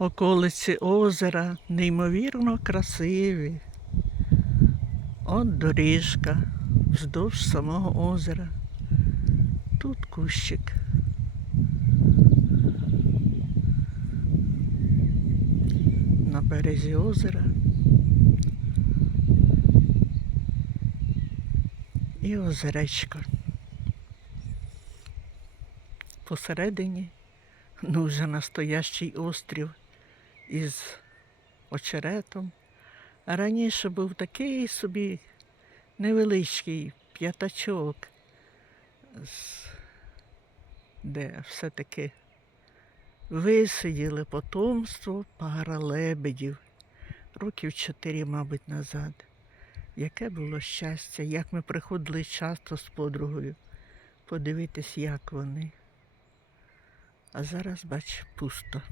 околиці озера неймовірно красиві. От доріжка вздовж самого озера. Тут кущик. На березі озера. І озеречко. Посередині ну, вже настоящий острів із очеретом. Раніше був такий собі невеличкий п'ятачок, де все-таки висиділи потомство пара лебедів років чотири, мабуть, назад. Яке було щастя, як ми приходили часто з подругою подивитись, як вони. А зараз, бач, пусто.